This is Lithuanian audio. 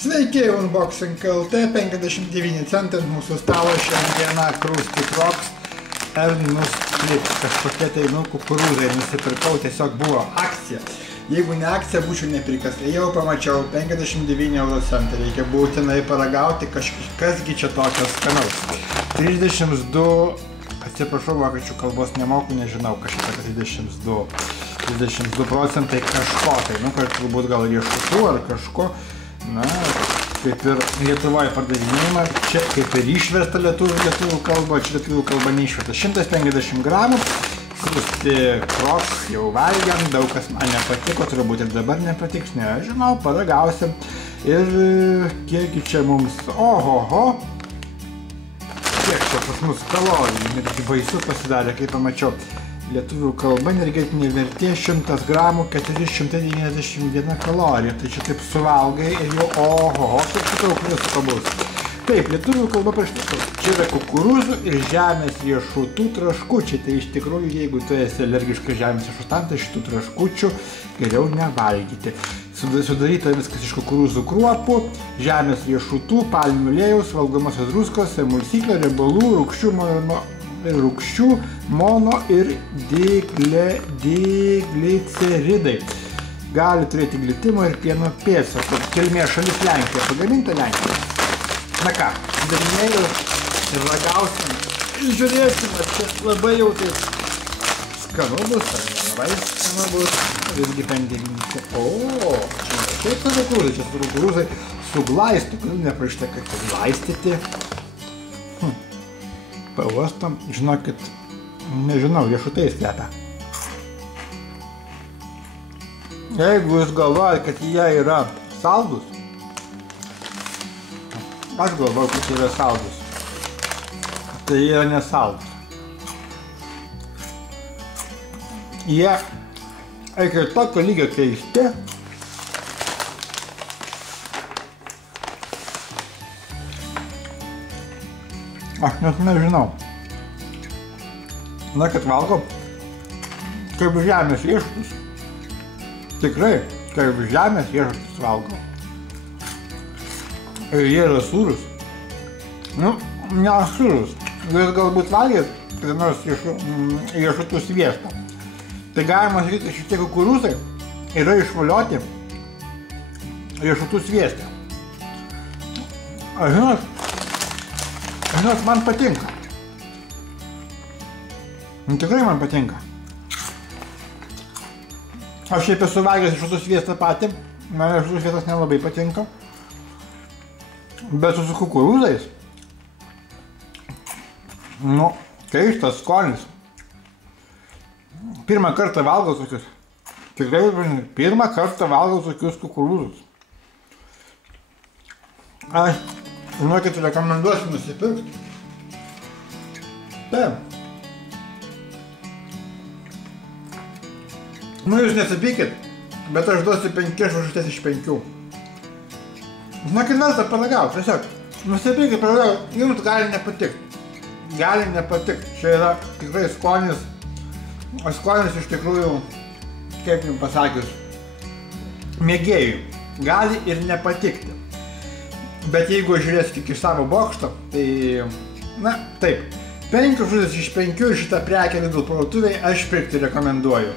Sveiki, Unboxing LT, 59 centai mūsų stalo šiandieną Krusty Crocs Ernus Flip. Kažkokie tai kukurūzai nusipirkau, tiesiog buvo akcija. Jeigu ne akcija, būčiau nepirkęs. Jau pamačiau 59 centai, reikia būtinai paragauti, kasgi čia tokios skanaus. 32, atsiprašau, vokiečių kalbos nemoku, nežinau, kažkiek 32% kažko, tai kad turbūt gal riešutų ar kažko. Na, kaip ir Lietuvoje pardavinėjama, čia kaip ir išversta lietuvių kalba, čia lietuvių kalba neišverta. 150 gramų, Krusty Crocs jau valgiam, daug kas man nepatiko, turbūt ir dabar nepatiks, nežinau, paragausim. Ir kiekgi čia mums, ohoho, kiek čia pas mus kalorijų, netgi baisu pasidarė, kaip pamačiau. Lietuvių kalba energetinė vertė 100 gramų 491 kalorija. Tai čia taip suvalgai ir jau oho, kiek daug visko bus. Taip, lietuvių kalba parašyta. Čia yra kukurūzų ir žemės riešutų traškučiai. Tai iš tikrųjų, jeigu tu esi alergiškas žemės riešutam, tai šitų traškučių geriau nevalgyti. Sudaryta viskas iš kukurūzų kruopų, žemės riešutų, palmių aliejaus, valgomosios druskos, emulsiklio, riebalų, rūgščių, mono ir digliceridai. Gali turėti glitimo ir pieno pėdsakų. Kilmės šalis Lenkija, pagaminta Lenkija. Na ką, darinėjau ir ragausim. Žiūrėsim, ar čia labai jau taip skanu bus, ar labai skanu bus. Visgi pendininkai. O, čia ne šiaip kukurūzai, čia kukurūzai suglaistų, kodėl neprašyta, kad suglaistyti. Pauostam, žinokit, nežinau, riešutais kvepia. Jeigu jūs galvojate, kad jie yra saldus, aš galvoju, kad jie yra saldus, tai jie yra nesaldus. Jie, iki tokio lygio keisti, aš net nežinau. Na, kad valgo kaip žemės riešutus. Tikrai, kaip žemės riešutus valgo. Ir jie yra sūrus. Nu, ne sūrus. Jūs galbūt valgėt kada nors riešutų sviestą. Tai galima sakyti, šitie kukurūzai yra išvolioti riešutų sviestę. Žinot, man patinka. Tikrai man patinka. Aš šiaip esu valgęs riešutų sviestą patį. Man riešutų sviestas nelabai patinka. Bet su kukurūzais, nu, keistas skonis. Pirmą kartą valgau tokius. Tikrai, pirmą kartą valgau tokius kukurūzus. Aš, žinokit, rekomenduosiu nusipirkti. Taip. Nu, jūs nesipykit, bet aš duosiu 5 žvaigždutes iš 5. Žinokit, verta paragauti, tiesiog. Nusipykit, paragauti, jums gali nepatikti. Gali nepatikti. Čia yra tikrai skonis. O skonis iš tikrųjų, kaip jums pasakius, mėgėjų. Gali ir nepatikti. Bet jeigu žiūrėsit tik iš savo bokšto, tai, na, taip. 5 žvaigždės iš 5 šitą prekę Lidl parduotuvėje aš pirkti rekomenduoju.